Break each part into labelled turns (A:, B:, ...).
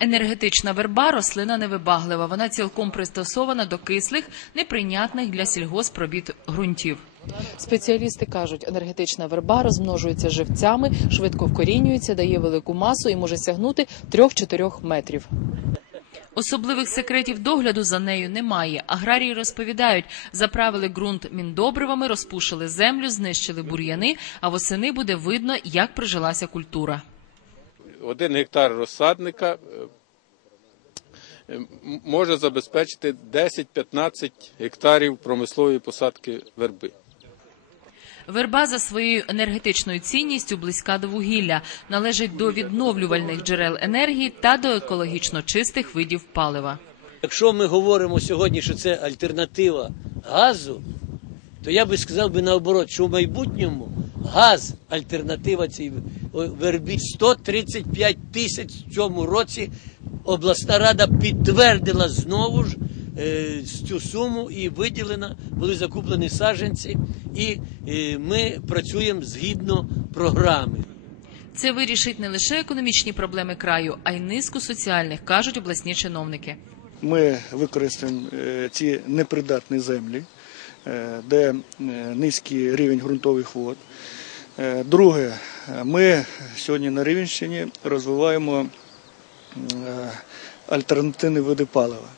A: Енергетична верба рослина невибаглива. Вона цілком пристосована до кислих, неприйнятних для сільгоспробіт ґрунтів.
B: Спеціалісти кажуть, енергетична верба розмножується живцями, швидко вкорінюється, дає велику масу і може сягнути 3-4 метрів.
A: Особливих секретів догляду за нею немає. Аграрії розповідають, заправили ґрунт міндобривами, розпушили землю, знищили бур'яни, а восени буде видно, як прижилася культура.
C: Один гектар розсадника е, може забезпечити 10-15 гектарів промислової посадки верби.
A: Верба за своєю енергетичною цінністю близька до вугілля, належить до відновлювальних джерел енергії та до екологічно чистих видів палива.
D: Якщо ми говоримо сьогодні, що це альтернатива газу, то я би сказав би наоборот, що в майбутньому газ альтернатива цій вербі 135 тисяч в цьому році. Обласна рада підтвердила знову ж е, цю суму і виділена, були закуплені саджанці, і е, ми працюємо згідно програми.
A: Це вирішить не лише економічні проблеми краю, а й низку соціальних, кажуть обласні чиновники.
E: Ми використаємо е, ці непридатні землі, де низький рівень ґрунтових вод. Друге, ми сьогодні на Рівенщині розвиваємо е, альтернативні види палива.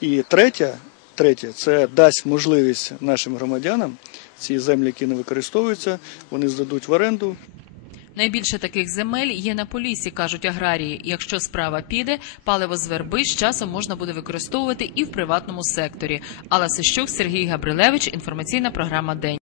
E: І третє, третє це дасть можливість нашим громадянам ці землі, які не використовуються, вони здадуть в оренду.
A: Найбільше таких земель є на Поліссі, кажуть аграрії. Якщо справа піде, паливо з верби з часом можна буде використовувати і в приватному секторі. Алла Сищук, Сергій Габрилевич. Інформаційна програма День.